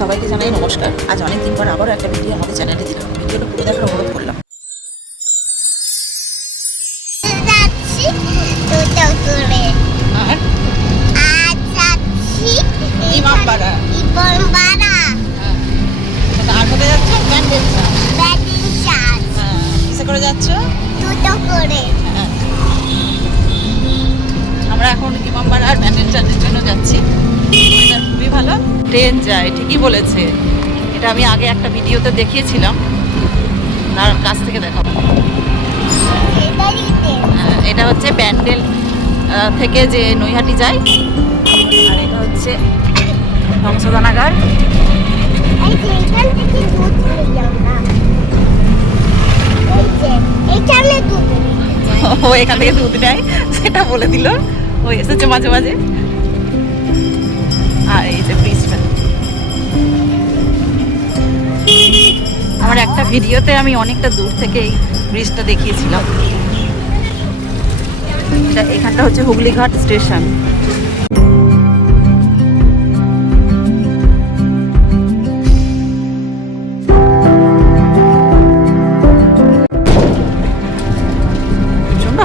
সবাইকে জানাই নমস্কার। আজ অনেকদিন পর আবারও একটা ভিডিও আমাদের চ্যানেলে দিলাম। ভিডিওটা পুরো দেখার অনুরোধ করলাম। ইমামবাড়া। আর কোথায় যাচ্ছ? ব্যান্ডেল চার্চ। কিসে করে যাচ্ছ? আমরা এখন ইমামবাড়া আর ব্যান্ডেল চার্চের জন্য যাচ্ছি। ওয়েদার খুবই ভালো, ট্রেন যায়, ঠিকই বলেছে। এটা আমি আগে একটা ভিডিওতে দেখিয়েছিলাম, তার কাছ থেকে দেখাবো। এটা হচ্ছে ব্যান্ডেল থেকে যে নৈহাটি যায়, আর এটা হচ্ছে সংশোধনাগার। ও এখান থেকে দুধ নেয়, সেটা বলে দিল। ও এসেছে মাঝে মাঝে। আর এই যে ব্রিজটা, আমার একটা ভিডিওতে আমি অনেকটা দূর থেকে এই ব্রিজটা দেখিয়েছিলাম। এখানটা হচ্ছে হুগলিঘাট স্টেশন।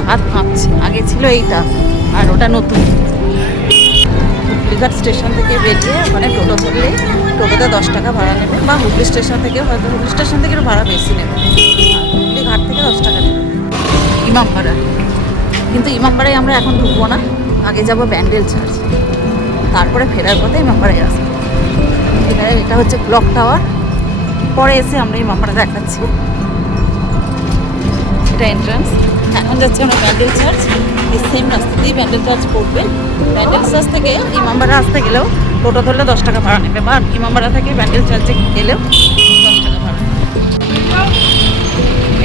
হাত কাঁপছে, আগে ছিল এইটা আর ওটা নতুন। হুগলিঘাট স্টেশন থেকে বেরিয়ে ওখানে টোটো ধরলে টোটোতে 10 টাকা ভাড়া নেবে, বা হুগলি স্টেশন থেকে, হয়তো হুগলি স্টেশন থেকে ভাড়া বেশি নেবে, হুগলিঘাট থেকে 10 টাকা নেবে ইমামবাড়া। কিন্তু ইমামবাড়ায় আমরা এখন ঢুকবো না, আগে যাব ব্যান্ডেল চার্চ, তারপরে ফেরার পথে ইমামবাড়ায় আসবো। এটা হচ্ছে ক্লক টাওয়ার, পরে এসে আমরা ইমামবাড়া দেখাচ্ছি। এটা এন্ট্রান্স। এখন যাচ্ছি আমরা ব্যান্ডেল চার্চ। এই সেম রাস্তা দিয়ে ব্যান্ডেল চার্চ পড়বে। ব্যান্ডেল চার্চ থেকে ইমামবাড়া আসতে গেলেও টোটো ধরলে 10 টাকা ভাড়া নেবে, বা ইমামবাড়া থেকে ব্যান্ডেল চার্চে গেলেও 10 টাকা ভাড়া।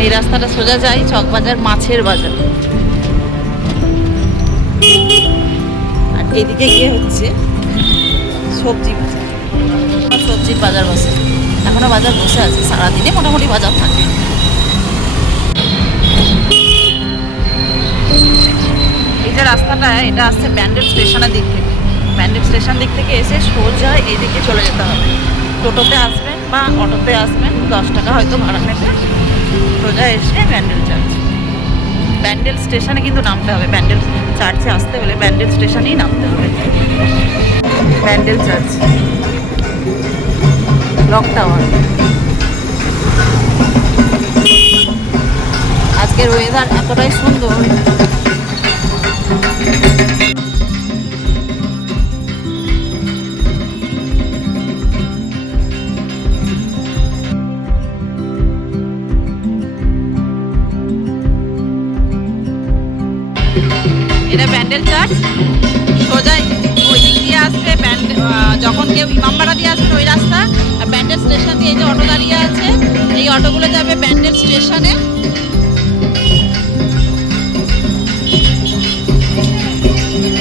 এই রাস্তাটা সোজা যায় চকবাজার মাছের বাজার, আর এদিকে গিয়ে হচ্ছে সবজি বাজার। সবজির বাজার বসে, এখনো বাজার বসে আছে, সারাদিনে মোটামুটি বাজার থাকে। এই যে রাস্তাটা, এটা আসছে ব্যান্ডেল স্টেশনের দিক থেকে। ব্যান্ডেল স্টেশন দিক থেকে এসে সোজা এইদিকে চলে যেতে হবে। টোটোতে আসবেন বা অটোতে আসবেন, 10 টাকা হয়তো ভাড়া নেবে। সোজা এসে ব্যান্ডেল চার্চ, ব্যান্ডেল স্টেশনে কিন্তু নামতে হবে। ব্যান্ডেল চার্চে আসতে হলে ব্যান্ডেল স্টেশনেই নামতে হবে। Bandel church, clock tower. আজকের ওয়েদার এতটাই সুন্দর, এটা ব্যান্ডেল চার্চ। সোজা ওই দিক দিয়ে আসবে, যখন কেউ ইমামবাড়া দিয়ে আসবেন ওই রাস্তা, আর ব্যান্ডেল স্টেশন দিয়ে এই যে অটো দাঁড়িয়ে আছে, এই অটোগুলো যাবে ব্যান্ডেল স্টেশনে।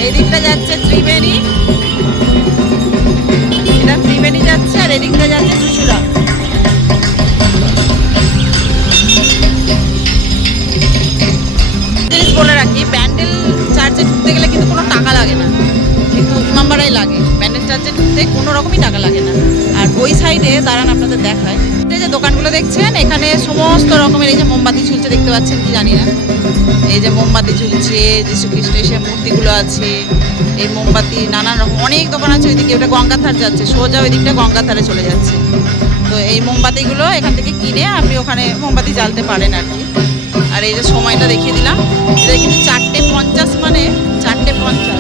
এই দিকটা যাচ্ছে ত্রিবেণী, এটা ত্রিবেণী যাচ্ছে, আর এদিকটা যাচ্ছে চুচুড়া। বলে রাখি, ব্যান্ডেল চার্চে ঢুকতে গেলে কিন্তু কোনো টাকা লাগে না, কিন্তু ইমামবাড়ায় লাগে। ব্যান্ডেল চার্চে ঢুকতে কোনো রকমই টাকা লাগে না। আর ওই সাইডে দাঁড়ান আপনাদের দেখায়, এই যে দোকানগুলো দেখছেন, এখানে সমস্ত রকমের, এই যে মোমবাতি ঝুলছে দেখতে পাচ্ছেন কি জানি না, এই যে মোমবাতি ঝুলছে, যীশু খ্রিস্টের সেই মূর্তিগুলো আছে, এই মোমবাতি নানান রকম অনেক দোকান আছে। ওইদিকে ওটা গঙ্গার ধার যাচ্ছে, সোজা ওই দিকটা গঙ্গার ধারে চলে যাচ্ছে। তো এই মোমবাতিগুলো এখান থেকে কিনে আপনি ওখানে মোমবাতি জ্বালতে পারেন আর কি। আর এই যে সময়টা দেখিয়ে দিলাম, এটা কিন্তু 4:50, মানে 4:50,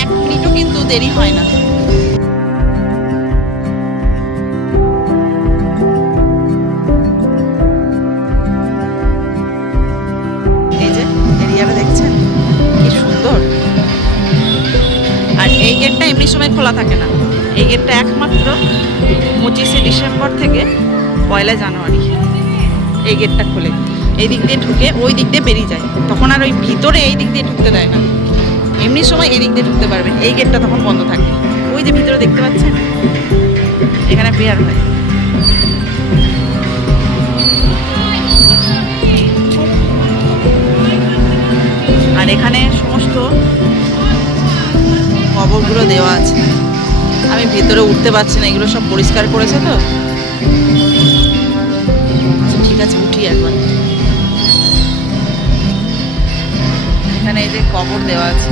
1 মিনিটও কিন্তু দেরি হয় না। এই যে এরিয়াটা দেখছেন কি সুন্দর। আর এই গেটটা এমনি সময় খোলা থাকে না, এই গেটটা একমাত্র 25শে ডিসেম্বর থেকে 1লা জানুয়ারি এই গেটটা খুলে এই দিক দিয়ে ঢুকে ওই দিক দিয়ে বেরিয়ে যায়। তখন আর ওই ভিতরে এই দিক দিয়ে ঢুকতে দেয় না, এমনি সময় এই দিক দিয়ে ঢুকতে পারবেন। এই গেটটা তখন বন্ধ থাকে। ওই যে ভিতরে দেখতে পাচ্ছেন, এখানে প্রেয়ার হয়। আর এখানে সমস্ত কবরগুলো দেওয়া আছে। আমি ভেতরে উঠতে পারছে না, এগুলো সব পরিষ্কার করেছে তো। আচ্ছা ঠিক আছে, উঠি একবার। এখানে এই যে কবর দেওয়া আছে।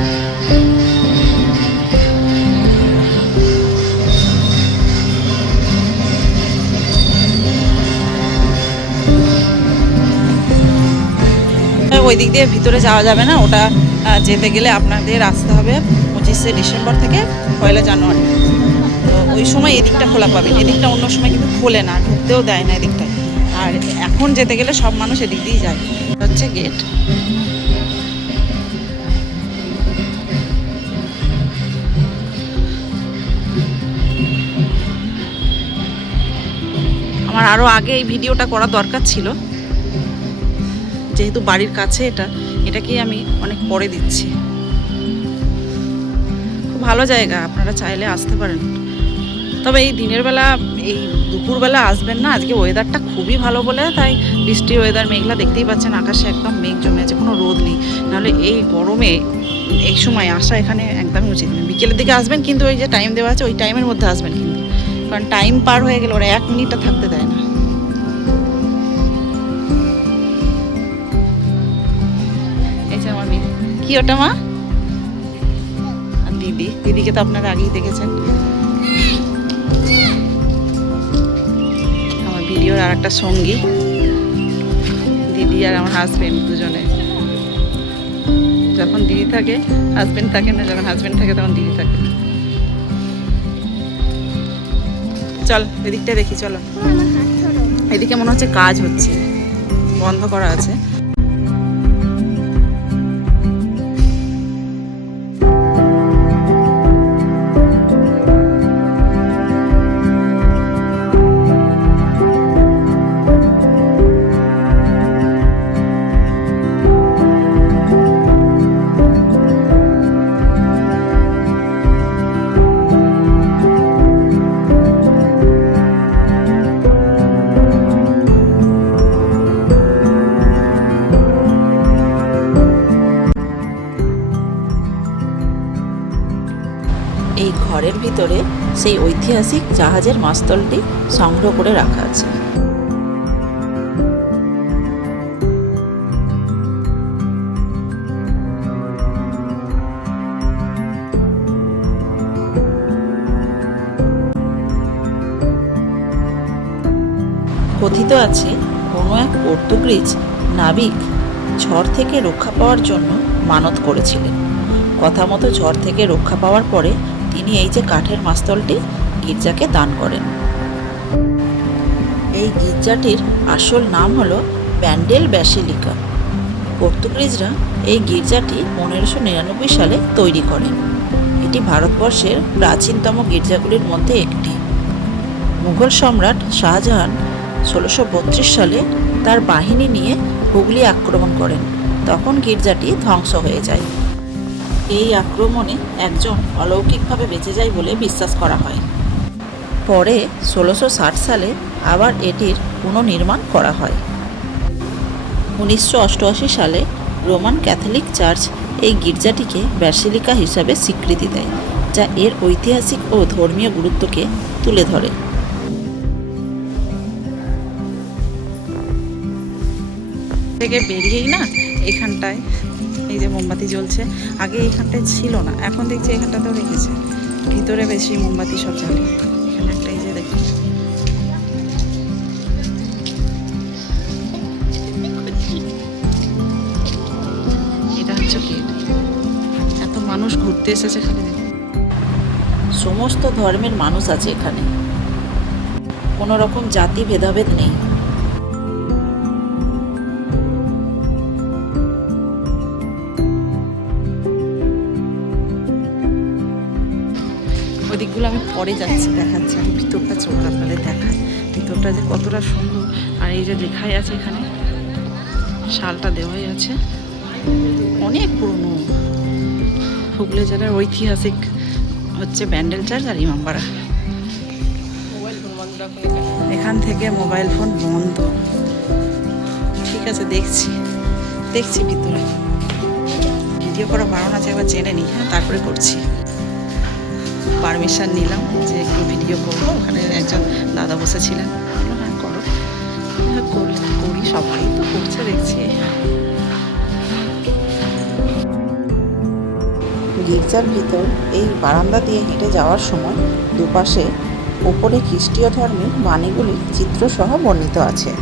ওই দিক দিয়ে ভিতরে যাওয়া যাবে না, ওটা যেতে গেলে আপনাদের আসতে হবে 25শে ডিসেম্বর থেকে 1লা জানুয়ারি। তো ওই সময় এদিকটা খোলা পাবেন, এদিকটা অন্য সময় কিন্তু খোলে না, ঢুকতেও দেয় না এদিকটায়। আর এখন যেতে গেলে সব মানুষ এদিক দিয়েই যায়। হচ্ছে গেট। আমার আরও আগে এই ভিডিওটা করা দরকার ছিল, যেহেতু বাড়ির কাছে এটাকে আমি অনেক পরে দিচ্ছি। খুব ভালো জায়গা, আপনারা চাইলে আসতে পারেন। তবে এই দিনের বেলা, এই দুপুরবেলা আসবেন না। আজকে ওয়েদারটা খুবই ভালো বলে, তাই বৃষ্টির ওয়েদার, মেঘলা দেখতেই পাচ্ছেন, আকাশে একদম মেঘ জমে আছে, কোনো রোদ নেই। নাহলে এই গরমে এই সময় আসা এখানে একদমই উচিত নেই। বিকেলের দিকে আসবেন, কিন্তু ওই যে টাইম দেওয়া আছে ওই টাইমের মধ্যে আসবেন কিন্তু, কারণ টাইম পার হয়ে গেলে ওরা 1 মিনিটটা থাকতে দেয় না। এই যে আমার মেয়ে, কি ওটা মা? আর দিদিকে তো আপনারা আগেই দেখেছেন। আমার ভিডিওর আর একটা সঙ্গী, দিদি আর আমার হাজবেন্ড দুজনে। যখন দিদি থাকে হাজবেন্ড থাকে না, যখন হাজবেন্ড থাকে তখন দিদি থাকে না। চল এদিকটা দেখি, চলো। এদিকে মনে হচ্ছে কাজ হচ্ছে, বন্ধ করা আছে। এই ঘরের ভিতরে সেই ঐতিহাসিক জাহাজের মাস্তলটি সংগ্রহ করে রাখা আছে। কথিত আছে কোনো এক পর্তুগিজ নাবিক ঝড় থেকে রক্ষা পাওয়ার জন্য মানত করেছিলেন। কথা মতো ঝড় থেকে রক্ষা পাওয়ার পরে তিনি এই যে কাঠের মাস্তলটি গির্জাকে দান করেন। এই গির্জাটির আসল নাম হলো ব্যান্ডেল ব্যাসিলিকা। পর্তুগিজরা এই গির্জাটি 1599 সালে তৈরি করেন। এটি ভারতবর্ষের প্রাচীনতম গির্জাগুলির মধ্যে একটি। মুঘল সম্রাট শাহজাহান 1632 সালে তার বাহিনী নিয়ে হুগলি আক্রমণ করেন। তখন গির্জাটি ধ্বংস হয়ে যায়। এই আক্রমণে একজন অলৌকিকভাবে বেঁচে যায় বলে বিশ্বাস করা হয়। পরে 1660 সালে আবার এটির পুনর্নির্মাণ করা হয়। 1988 সালে রোমান ক্যাথলিক চার্চ এই গির্জাটিকে ব্যাসিলিকা হিসাবে স্বীকৃতি দেয়, যা এর ঐতিহাসিক ও ধর্মীয় গুরুত্বকে তুলে ধরে। থেকে বেরিয়েই না এখানটায় এই যে মোমবাতি জ্বলছে, আগে এইখানটায় ছিল না, এখন দেখছি এখানটাতেও রেখেছে। ভিতরে বেশি মোমবাতি সব জ্বলে। এখানে একটা এই যে দেখুন, এটা হচ্ছে গেট। এত মানুষ ঘুরতে এসেছে খালি। সমস্ত ধর্মের মানুষ আছে এখানে, কোনো রকম জাতি ভেদাভেদ নেই। ওদিকগুলো আমি পরে যাচ্ছি, দেখাচ্ছি। আমি ভিতরটা চোখ আপনাদের দেখাই, ভিতরটা যে কতটা সুন্দর। আর এই যে লেখাই আছে এখানে, শালটা দেওয়াই আছে, অনেক পুরনো। হুগলি জেলার ঐতিহাসিক হচ্ছে ব্যান্ডেল চার্চ আর ইমামবাড়া। এখান থেকে মোবাইল ফোন বন্ধ। ঠিক আছে, দেখছি ভিতরে। ভিডিও করা বারণ আছে, একবার জেনে নিই, হ্যাঁ তারপরে করছি। পারমিশন নিলাম যে একটু ভিডিও করবো। ওখানে একজন দাদা বসেছিলেন, বললো হ্যাঁ করো। হ্যাঁ করি, সবাই তো করছে দেখছি। গির্জার ভিতর এই বারান্দা দিয়ে হেঁটে যাওয়ার সময় দুপাশে ওপরে খ্রিস্টীয় ধর্মের বাণীগুলির চিত্রসহ বর্ণিত আছে।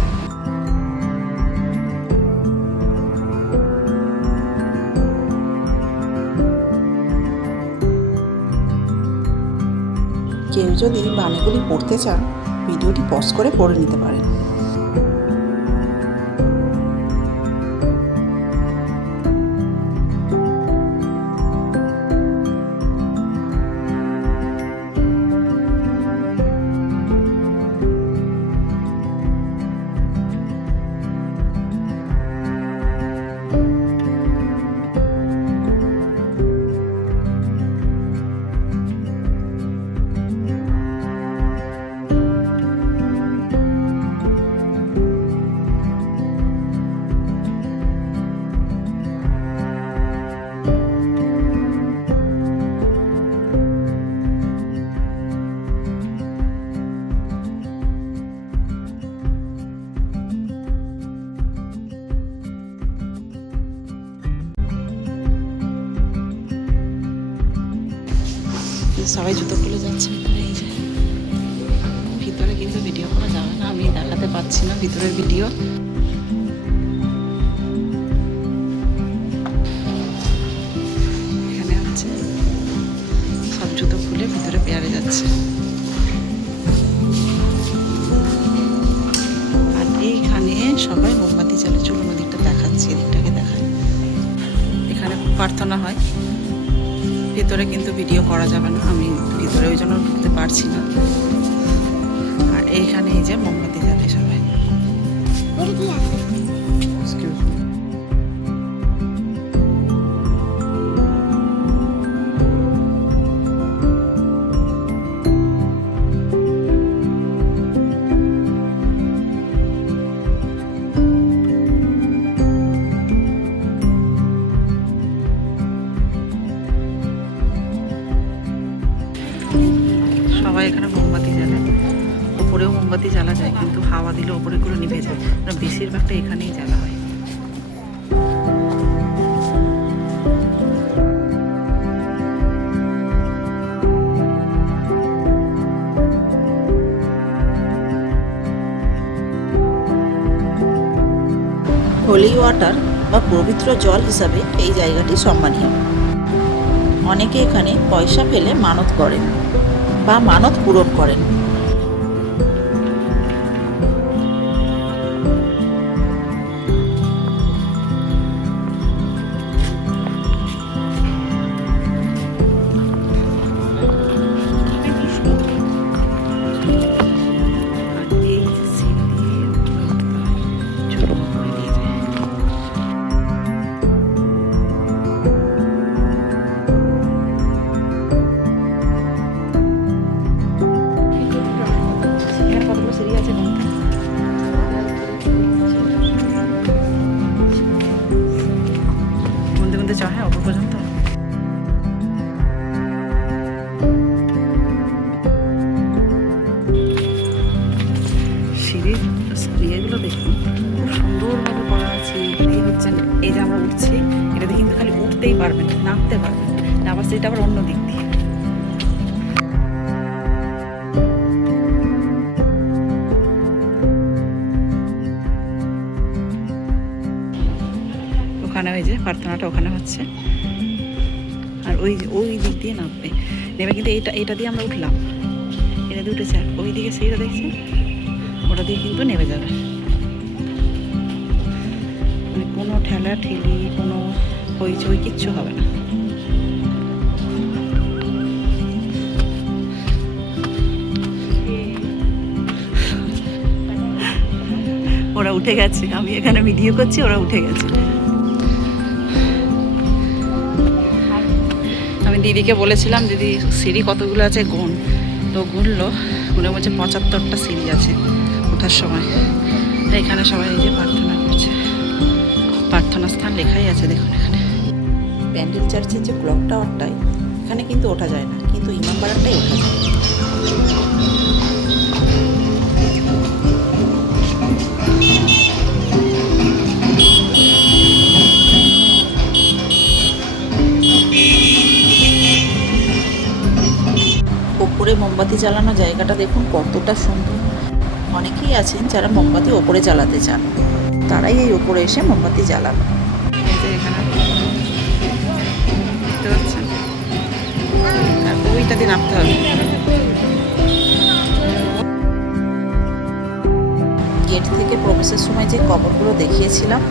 কেউ যদি বাণীগুলি পড়তে চান, ভিডিওটি পজ করে পড়ে নিতে পারেন। সবাই জুতো খুলে যাচ্ছে ভিতরে। এই যে ভিতরে কিন্তু ভিডিও করা যাবে না, আমি দেখাতে পাচ্ছি না ভিতরের ভিডিও। এখানে হচ্ছে সব জুতো খুলে ভিতরে পেয়ারে যাচ্ছে। আর এইখানে সবাই মোমবাতি জ্বালে। চলুন ওদিকটা দেখাচ্ছি, এদিকটাকে দেখায়। এখানে প্রার্থনা হয়, ভিতরে কিন্তু ভিডিও করা যাবে না, আমি ভিতরে ওই জন্য ঢুকতে পারছি না। আর এইখানে এই যে মোমবাতি জ্বালে সবাই। সবাই এখানে মোমবাতি জ্বালায়। উপরেও মোমবাতি জ্বালা যায়, কিন্তু হাওয়া দিলে ওপরে গুলো নিভে যায়। বেশিরভাগটা এখানেই জ্বালা হয়। হোলি ওয়াটার বা পবিত্র জল হিসাবে এই জায়গাটি সম্মানীয়। অনেকে এখানে পয়সা ফেলে মানত করেন বা মানত পূরণ করেন। হ্যাঁ অপর পর্যন্ত সিঁড়ির ইয়েগুলো দেখুন, খুব সুন্দরভাবে করা আছে। এই হচ্ছে, এই যে আমরা উঠছি, এটাতে কিন্তু খালি উঠতেই পারবেন, নামতে পারবেন না। আবার সেটা আবার অন্য দিক দিয়ে। ওখানে ওই যে প্রার্থনাটা ওখানে হচ্ছে, আর ওই দিক দিয়ে নামবে নেমে। কিন্তু এটা দিয়ে আমরা উঠলাম, এটা দিয়ে উঠেছে, আর ওই দিকে সেইটা দেখছি, ওটা দিয়ে কিন্তু নেমে যাবে। মানে কোনো ঠেলা ঠেলি, কোনো হইচই কিচ্ছু হবে না। ওরা উঠে গেছে, আমি এখানে ভিডিও করছি, ওরা উঠে গেছে। আমি দিদিকে বলেছিলাম দিদি সিঁড়ি কতগুলো আছে গুণ, তো গুনলো, গুনে বলছে 75টা সিঁড়ি আছে ওঠার সময়। এখানে সবাই এই যে প্রার্থনা করছে, প্রার্থনা স্থান লেখাই আছে দেখুন এখানে। প্যান্ডেল চার্চের যে ক্লক টাওয়ারটায়, এখানে কিন্তু ওঠা যায় না, কিন্তু ইমাম ইমামবাড়াটাই ওঠা যায়। ওপরে মোমবাতি জ্বালানো জায়গাটা দেখুন কতটা সুন্দর। অনেকেই আছেন যারা মোমবাতি ওপরে জ্বালাতে চান, তারাই এই ওপরে এসে মোমবাতি জ্বালাবে। এই যে এখানে দেখতে পাচ্ছেন, আর ওইটা দিয়ে নামতে হবে। গেট থেকে প্রবেশের সময় যে কবরগুলো দেখিয়েছিলাম,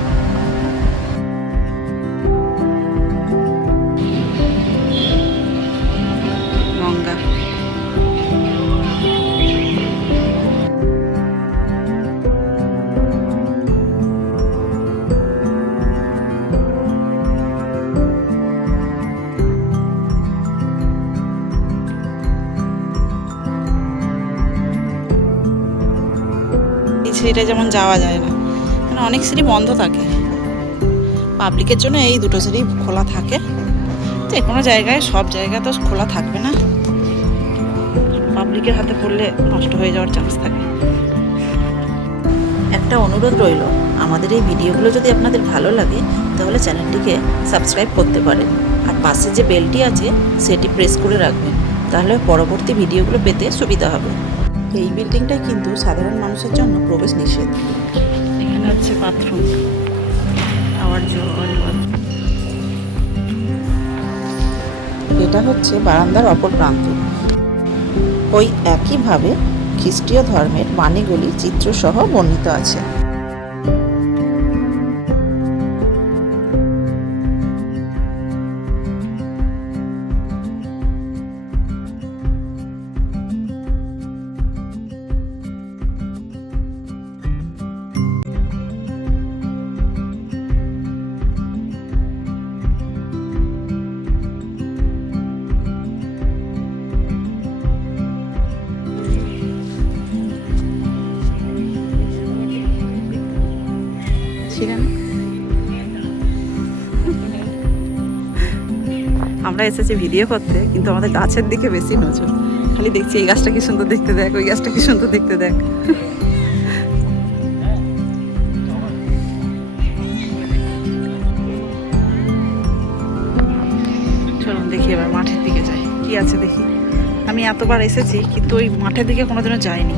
গঙ্গা। এই সিঁড়িটা যেমন যাওয়া যায় না, মানে অনেক সিঁড়ি বন্ধ থাকে। পাবলিকের জন্য এই দুটো সিঁড়ি খোলা থাকে। যে কোনো জায়গায়, সব জায়গায় তো খোলা থাকবে না, পাবলিকের হাতে পড়লে নষ্ট হয়ে যাওয়ার চান্স থাকে। একটা অনুরোধ রইল, আমাদের এই ভিডিওগুলো যদি আপনাদের ভালো লাগে তাহলে চ্যানেলটিকে সাবস্ক্রাইব করতে পারেন, আর পাশে যে বেলটি আছে সেটি প্রেস করে রাখবেন, তাহলে পরবর্তী ভিডিওগুলো পেতে সুবিধা হবে। এই বিল্ডিংটাই কিন্তু সাধারণ মানুষের জন্য প্রবেশ নিষেধ। এখানে হচ্ছে বাথরুম, খাওয়ার জল। এটা হচ্ছে বারান্দার অপর প্রান্ত। ওই একইভাবে খ্রিস্টীয় ধর্মের বাণীগুলি চিত্রসহ বর্ণিত আছে। আমরা এসেছি ভিডিও করতে, কিন্তু আমাদের গাছের দিকে বেশি নজর। খালি দেখছি এই গাছটা কি সুন্দর দেখতে দেখ, ওই গাছটা কি সুন্দর দেখতে দেখ। চলুন দেখি এবার মাঠের দিকে যাই, কি আছে দেখি। আমি এতবার এসেছি কিন্তু ওই মাঠের দিকে কোনোদিনও যাইনি।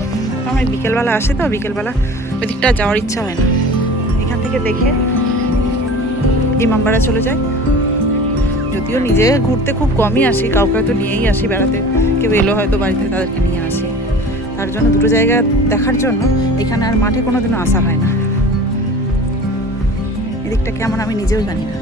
আমি বিকেলবেলা আসি তো, বিকেলবেলা ওই দিকটা যাওয়ার ইচ্ছা হয় না। এখান থেকে দেখে ইমামবাড়া চলে যায়। যদিও নিজে ঘুরতে খুব কমই আসি, কাউকে হয়তো নিয়েই আসি বেড়াতে, কেউ এলো হয়তো বাড়িতে, তাদেরকে নিয়ে আসি। তার জন্য দুটো জায়গা দেখার জন্য এখানে আর মাঠে কোনোদিনও আসা হয় না। এদিকটা কেমন আমি নিজেও জানি না।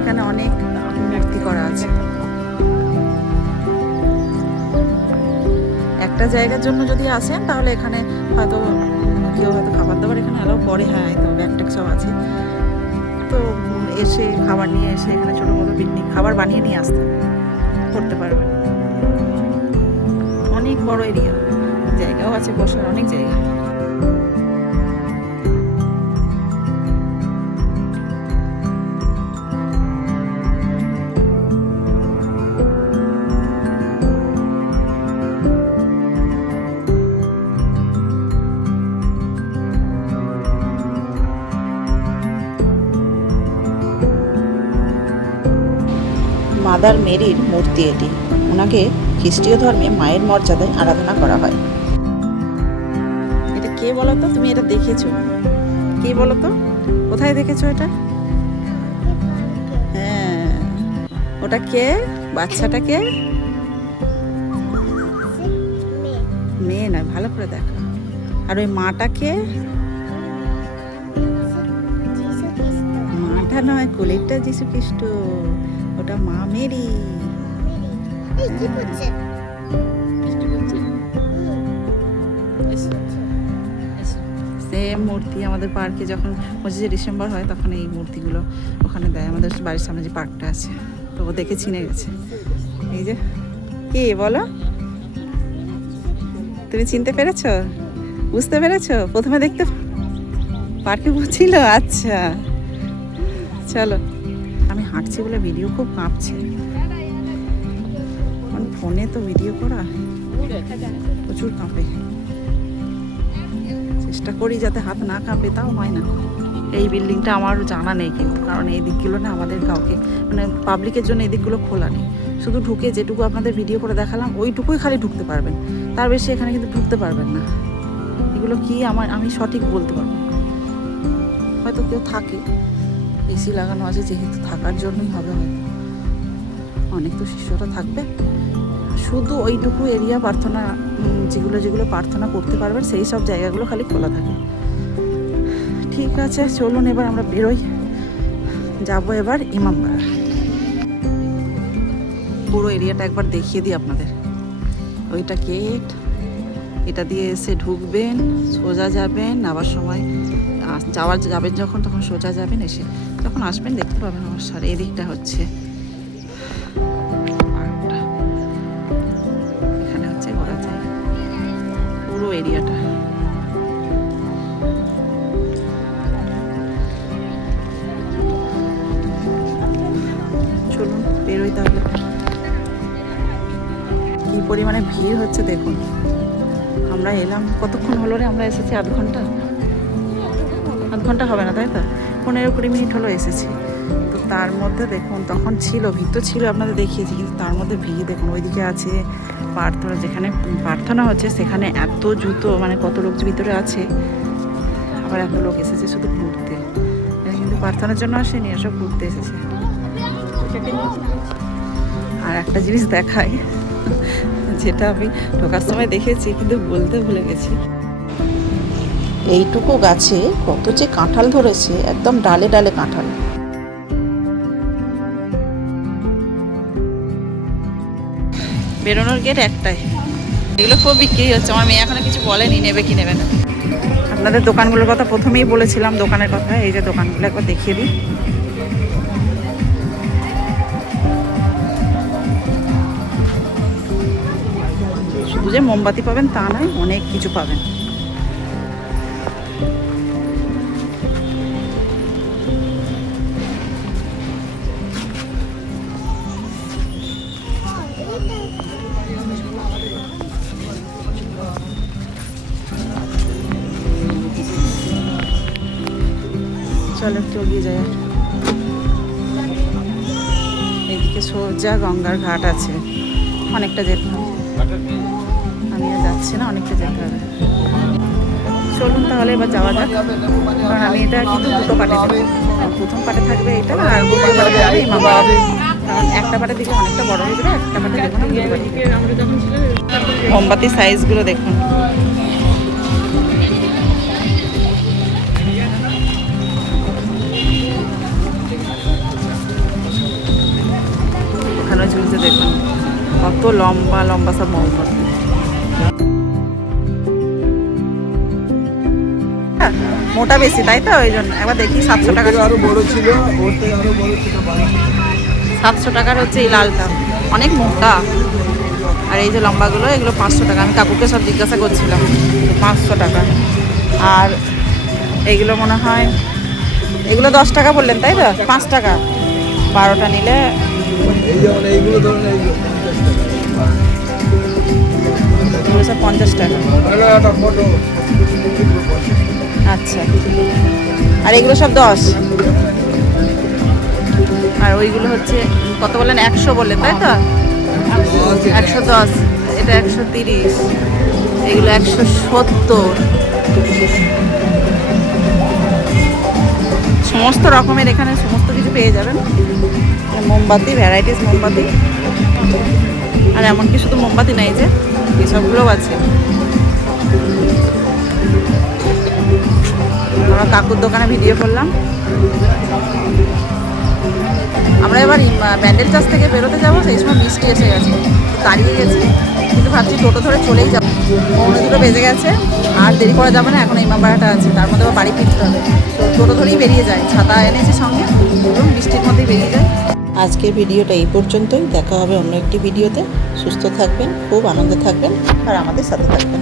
এখানে অনেক মূর্তি করা আছে। একটা জায়গার জন্য যদি আসেন তাহলে এখানে হয়তো কেউ হয়তো খাবার দাবার এখানে অ্যালাউ করে, হ্যাঁ তো ব্যাগ ট্যাগ সব আছে। তো এসে খাবার নিয়ে এসে এখানে ছোটো মোটো পিকনিক খাবার বানিয়ে নিয়ে আসতে করতে পারবেন। অনেক বড় এরিয়া, জায়গাও আছে বসার, অনেক জায়গা। মাদার মেরির মূর্তি এটি। ওনাকে খ্রিস্টীয় ধর্মে মায়ের মর্যাদায় আরাধনা করা হয়। এটা কে বলো তো? তুমি এটা দেখেছো? কে বলো তো, কোথায় দেখেছো এটা? হ্যাঁ, ওটা কে? বাচ্চাটা কে? মেয়ে নয়, ভালো করে দেখো। আর ওই মাটা কে? মাটা নয়, কোলেরটা যিশু খ্রিস্ট, ওটা মা মেরি। সেম মূর্তি আমাদের পার্কে যখন 25শে ডিসেম্বর হয় তখন এই মূর্তিগুলো ওখানে দেয়। আমাদের বাড়ির সামনে যে পার্কটা আছে, তো ও দেখে চিনে গেছে। এই যে কে বলো? তুমি চিনতে পেরেছো, বুঝতে পেরেছো? প্রথমে দেখতে পার্কে ছিল। আচ্ছা চলো। আমি হাঁটছি বলে ভিডিও খুব কাঁপছে, ফোনে তো ভিডিও করা প্রচুর কাঁপে। চেষ্টা করি যাতে হাত না কাঁপে, তাও হয় না। এই বিল্ডিংটা আমার জানা নেই কিন্তু, কারণ এই দিকগুলো না আমাদের কাউকে মানে পাবলিকের জন্য এই দিকগুলো খোলা নেই। শুধু ঢুকে যেটুকু আপনাদের ভিডিও করে দেখালাম ওইটুকুই খালি ঢুকতে পারবেন, তার বেশি এখানে কিন্তু ঢুকতে পারবেন না। এগুলো কি আমি সঠিক বলতে পারবো না। হয়তো কেউ থাকে, এসি লাগানো আছে যেহেতু, থাকার জন্যই হবে হয়তো। অনেক তো শিষ্যরা থাকবে। শুধু ওইটুকু এরিয়া প্রার্থনা, যেগুলো প্রার্থনা করতে পারবেন সেই সব জায়গাগুলো খালি খোলা থাকে। ঠিক আছে, চলুন এবার আমরা বেরোই, যাবো এবার ইমামবাড়া। পুরো এরিয়াটা একবার দেখিয়ে দিই আপনাদের। ওইটা গেট, এটা দিয়ে এসে ঢুকবেন, সোজা যাবেন, আবার সময় যাবেন যখন তখন সোজা যাবেন, এসে যখন আসবেন দেখতে পাবেন আমার সারা এদিকটা হচ্ছে পার্কটা। এখানে হচ্ছে ঘোরা যায় পুরো এরিয়াটা। চলুন বেরোই তাহলে। কি পরিমাণে ভিড় হচ্ছে দেখুন। আমরা এলাম কতক্ষণ হলো রে? আমরা এসেছি আধ ঘন্টা হবে না, তাই তো? 15-20 মিনিট হলো এসেছি। তো তার মধ্যে দেখুন তখন ছিল ভিড়, তো ছিল আপনাদের দেখিয়েছি, কিন্তু তার মধ্যে ভিড় দেখুন। ওইদিকে আছে প্রার্থনা, যেখানে প্রার্থনা হচ্ছে সেখানে এত জুতো, মানে কত লোক ভিতরে আছে, আবার এত লোক এসেছে শুধু ঘুরতে। এরা কিন্তু প্রার্থনার জন্য আসেনি, এসব ঘুরতে এসেছে। আর একটা জিনিস দেখাই, যেটা আমি ঢোকার সময় দেখেছি কিন্তু বলতে ভুলে গেছি। এইটুকু গাছে কত যে কাঁঠাল ধরেছে, একদম ডালে ডালে কাঁঠাল। বেরোনোর গেট একটাই। এগুলো খুব বিক্রি হচ্ছে, আমার মেয়ে এখনো কিছু বলেনি নেবে কি নেবে না। আপনাদের দোকানগুলোর কথা প্রথমেই বলেছিলাম, দোকানের কথা। এই যে দোকানগুলো একবার দেখিয়ে দিই। শুধু যে মোমবাতি পাবেন তা নয়, অনেক কিছু পাবেন। চলো একটু এগিয়ে যাই। এদিকে সোজা গঙ্গার ঘাট আছে, অনেকটা যেতে হবে। আমি আর যাচ্ছি না, অনেকটা যেতে হবে। চলুন তাহলে এবার যাওয়া যাক, কারণ আমি এটা কিন্তু দুটো পার্টে দেবো। প্রথম পার্টে থাকবে এটা, আর দ্বিতীয় পার্টে থাকবে ইমামবাড়া। কারণ একটা পার্টের দিকে অনেকটা বড় হয়ে যাবে, একটা পার্টে দেখুন মোমবাতি সাইজগুলো দেখুন। ওখানে ঝুলছে দেখুন কত লম্বা লম্বা সব মোমবাতি। মোটা বেশি তাই তো, ওই জন্য একবার দেখি। 700 টাকা, আরো বড় ছিল, 700 টাকার হচ্ছে এই লালটা, অনেক মোটা। আর এই যে লম্বাগুলো, এগুলো 500 টাকা। আমি কাকুকে সব জিজ্ঞাসা করছিলাম, 500 টাকা। আর এইগুলো মনে হয়, এগুলো 10 টাকা বললেন তাই তো? 5 টাকা 12টা নিলে। এগুলো সব 50 টাকা। আচ্ছা, আর এগুলো সব 10। আর ওইগুলো হচ্ছে কত বললেন? 100 বললেন তাই তো? 110, এটা 130, এগুলো 170। সমস্ত রকমের এখানে সমস্ত কিছু পেয়ে যাবেন। মোমবাতি, ভ্যারাইটিস মোমবাতি। আর এমনকি শুধু মোমবাতি নাই, যে এসবগুলোও আছে। আমরা কাকুর দোকানে ভিডিও করলাম। আমরা এবার ব্যান্ডেল চার্চ থেকে বেরোতে যাবো, সেই সময় বৃষ্টি এসে গেছে, দাঁড়িয়ে গেছি। কিন্তু ভাবছি টোটো ধরে চলেই যাবো। 2:15 বেজে গেছে, আর দেরি করা যাবে না। এখন ইমামবাড়াটা আছে, তার মধ্যে আবার বাড়ি ফিরতে হবে। তো টোটো ধরেই বেরিয়ে যায়, ছাতা এনেছি সঙ্গে, এবং বৃষ্টির মধ্যেই বেরিয়ে যায়। আজকের ভিডিওটা এই পর্যন্তই। দেখা হবে অন্য একটি ভিডিওতে। সুস্থ থাকবেন, খুব আনন্দে থাকবেন আর আমাদের সাথে থাকবেন।